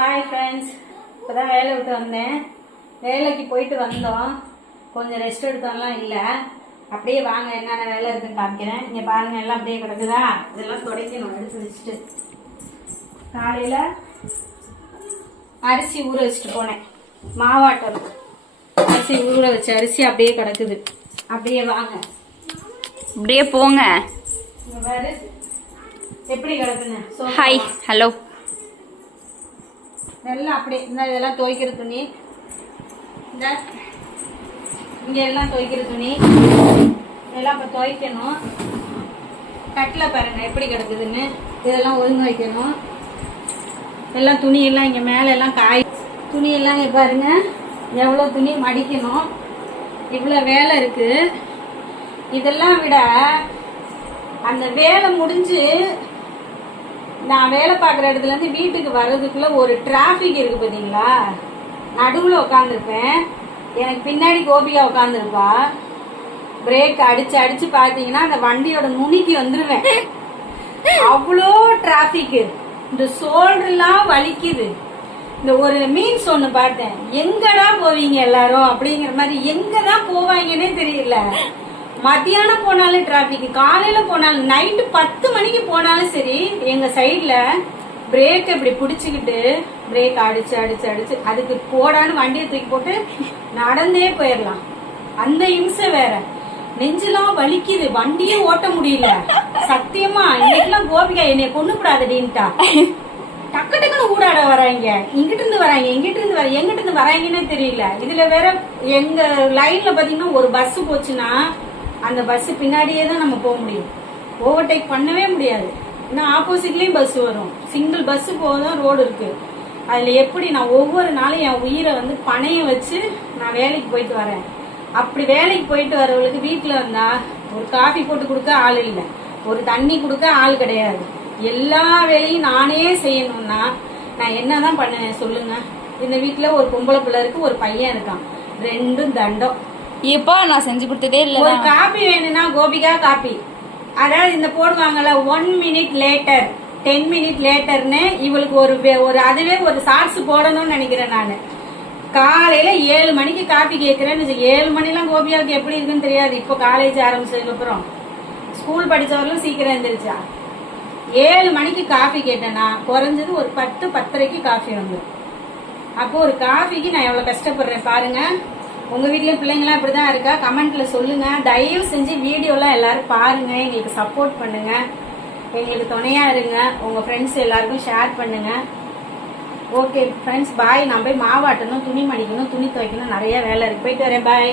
Hi friends, இப்போ தான் வேலை விட்டு வந்தேன். வேலைக்கு போயிட்டு வந்தோம், கொஞ்சம் ரெஸ்ட் எடுத்தோம்லாம் இல்லை. அப்படியே வாங்க என்னென்ன வேலை இருக்குன்னு காமிக்கிறேன். இங்கே பாருங்கள், எல்லாம் அப்படியே கிடக்குதா. இதெல்லாம் துடைக்கணும் எடுத்து வச்சுட்டு. காலையில் அரிசி ஊற வச்சுட்டு போனேன், மாவாட்டம். அரிசி ஊற வச்ச அரிசி அப்படியே கிடக்குது. அப்படியே வாங்க, அப்படியே போங்க. இங்கே பாரு எப்படி கிடக்குன்னு. Hi, hello. எல்லாம் அப்படியே இந்த இதெல்லாம் துவைக்கிற துணி, இந்த இங்கே எல்லாம் துவைக்கிற துணி இதெல்லாம் இப்போ துவைக்கணும். கட்டில் பாருங்க எப்படி கிடக்குதுன்னு, இதெல்லாம் ஒழுங்கு வைக்கணும். எல்லாம் துணியெல்லாம் இங்கே மேலே எல்லாம் துணியெல்லாம் இங்கே பாருங்க எவ்வளோ துணி மடிக்கணும். இவ்வளோ வேலை இருக்கு. இதெல்லாம் விட அந்த வேலை முடிஞ்சு நான் வேலை பார்க்குற இடத்துல இருந்து வீட்டுக்கு வர்றதுக்குள்ள ஒரு டிராஃபிக் இருக்கு பார்த்தீங்களா. நடுவில் உட்காந்துருப்பேன், எனக்கு பின்னாடி கோபியா உட்காந்துருப்பா. பிரேக் அடிச்சு அடிச்சு பார்த்தீங்கன்னா அந்த வண்டியோட நுனிக்கு வந்துருவேன். அவ்வளோ டிராஃபிக். இந்த சோல்டெல்லாம் வலிக்குது. இந்த ஒரு மீன்ஸ் ஒன்று பார்த்தேன், எங்கடா போவீங்க எல்லாரும் அப்படிங்கிற மாதிரி. எங்க தான் போவாங்கன்னே தெரியல. மத்தியானம் போனாலும் டிராபிக், காலையில போனாலும், நைட்டு 10 மணிக்கு போனாலும் சரி. எங்க சைட்ல பிரேக் இப்படி பிடிச்சுக்கிட்டு பிரேக் அடிச்சு அடிச்சு அடிச்சு அதுக்கு போடான்னு வண்டியை தூக்கி போட்டு நடந்தே போயிடலாம். அந்த இம்சை வேற. நெஞ்செல்லாம் வலிக்குது, வண்டியே ஓட்ட முடியல. சத்தியமா இன்னைக்கெல்லாம் கோபிகா என்னைய கொண்டு கூடாதுடின்ட்டா. டக்கு டக்குன்னு ஊடாட வராங்க, இங்கிட்டு இருந்து வராங்க, எங்கிட்டு இருந்து வராங்கன்னே தெரியல. இதுல வேற எங்க லைன்ல பாத்தீங்கன்னா ஒரு பஸ் போச்சுன்னா அந்த பஸ் பின்னாடியே தான் நம்ம போக முடியும். ஓவர்டேக் பண்ணவே முடியாது. இன்னும் ஆப்போசிட்லயும் பஸ் வரும். சிங்கிள் பஸ் போதான் ரோடு இருக்கு. அதுல எப்படி நான் ஒவ்வொரு நாளும் என் உயிரை பணைய வச்சு நான் வேலைக்கு போயிட்டு வரேன். அப்படி வேலைக்கு போயிட்டு வரவங்களுக்கு வீட்டுல வந்தா ஒரு காஃபி போட்டு கொடுக்க ஆள் இல்லை, ஒரு தண்ணி கொடுக்க ஆள் கிடையாது. எல்லா வேலையும் நானே செய்யணும்னா நான் என்னதான் பண்ணுவேன் சொல்லுங்க. இந்த வீட்டுல ஒரு பொம்பளை பிள்ளை இருக்கு, ஒரு பையன் இருக்கான், ரெண்டும் தண்டம். இப்போ நான் செஞ்சு கொடுத்ததே இல்ல. ஒரு காபி வேணும்னா கோபிகா காபி, அதாவது இந்த போடுவாங்கல்ல 1 minute லேட்டர் 10 minute லேட்டர்னு. இவளுக்கு ஒரு அதுவே ஒரு ஷார்ட்ஸ் போடணும்னு நினைக்கிறேன் நானு. காலையில 7 மணிக்கு காபி கேட்கிறேன்னு. 7 மணிலாம் கோபியாவுக்கு எப்படி இருக்குன்னு தெரியாது. இப்போ காலேஜ் ஆரம்பிச்சதுக்கு அப்புறம் ஸ்கூல் படிச்சவர்களும் சீக்கிரம் எழுந்திருச்சா. 7 மணிக்கு காஃபி கேட்டேன்னா குறைஞ்சது ஒரு 10-10:30 காஃபி வந்து. அப்போ ஒரு காஃபிக்கு நான் எவ்வளவு கஷ்டப்படுறேன் பாருங்க. உங்க வீட்லயும் பிள்ளைங்களாம் இப்படிதான் இருக்கா? கமெண்ட்ல சொல்லுங்க. தயவு செஞ்சு வீடியோலாம் எல்லாரும் பாருங்க, எங்களுக்கு சப்போர்ட் பண்ணுங்க, எங்களுக்கு துணையா இருங்க. உங்க ஃப்ரெண்ட்ஸ் எல்லாருக்கும் ஷேர் பண்ணுங்க. ஓகே ஃப்ரெண்ட்ஸ், பாய். நான் போய் மாவாட்டணும், துணி மடிக்கணும், துணி துவைக்கணும், நிறைய வேலை இருக்கு. போயிட்டு வரேன், பாய்.